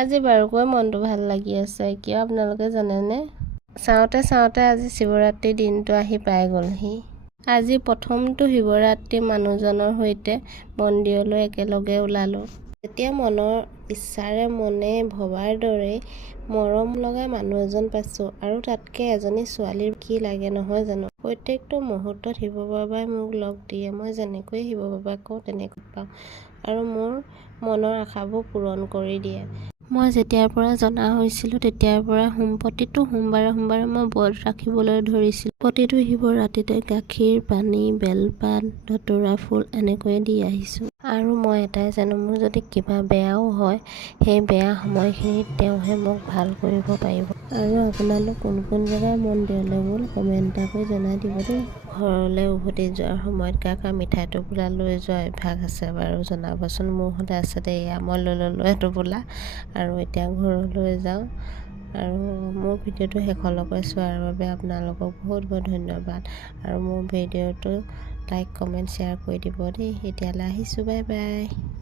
আজি বাৰুকৈ মনটো ভাল লাগি আছে। কিয় আপোনালোকে জানেনে? চাওঁতে চাওঁতে আজি শিৱৰাত্ৰি দিনটো আহি পাই গ'লহি। আজি প্ৰথমটো শিৱৰাত্ৰি মানুহজনৰ সৈতে মন্দিৰলৈ একেলগে ওলালোঁ। যেতিয়া মনৰ ইচ্ছাৰে মনে ভবাৰ দৰেই মৰম লগা মানুহ এজন পাইছোঁ, আৰু তাতকৈ এজনী ছোৱালীৰ কি লাগে নহয় জানো? প্ৰত্যেকটো মুহূৰ্তত শিৱ বাবাই মোক লগ দিয়ে। মই যেনেকৈ শিৱ বাবাক কওঁ তেনেকৈ পাওঁ, আৰু মোৰ মনৰ আশাবোৰ পূৰণ কৰি দিয়ে। মই যেতিয়াৰ পৰা জনা হৈছিলোঁ তেতিয়াৰ পৰা প্ৰতিটো সোমবাৰে মই ব্ৰত ৰাখিবলৈ ধৰিছিলোঁ। প্ৰতিটো শিৱৰাত্ৰিতে গাখীৰ, পানী, বেলপাত, ধতুৰা ফুল এনেকৈয়ে দি আহিছোঁ। আৰু মই এটাই জানো, মোৰ যদি কিবা বেয়াও হয়, সেই বেয়া সময়খিনিত তেওঁহে মোক ভাল কৰিব পাৰিব। আৰু আপোনালোক কোন কোন জেগাৰ মন্দিৰলৈ গ'ল কমেণ্ট এটা কৰি জনাই দিব দেই। ঘৰলৈ উভতি যোৱাৰ সময়ত কাকা মিঠাই টোপোলা লৈ যোৱা অভ্যাস আছে বাৰু জনাবচোন। মোৰ সতে আছে দেই। মই লৈ ল'লোঁ এটোপোলা আৰু এতিয়া ঘৰলৈ যাওঁ। আৰু মোৰ ভিডিঅ'টো শেষলৈকে চোৱাৰ বাবে আপোনালোকক বহুত বহুত ধন্যবাদ। আৰু মোৰ ভিডিঅ'টো লাইক, কমেণ্ট, শ্বেয়াৰ কৰি দিব দেই। এতিয়ালৈ আহিছোঁ, বাই বাই।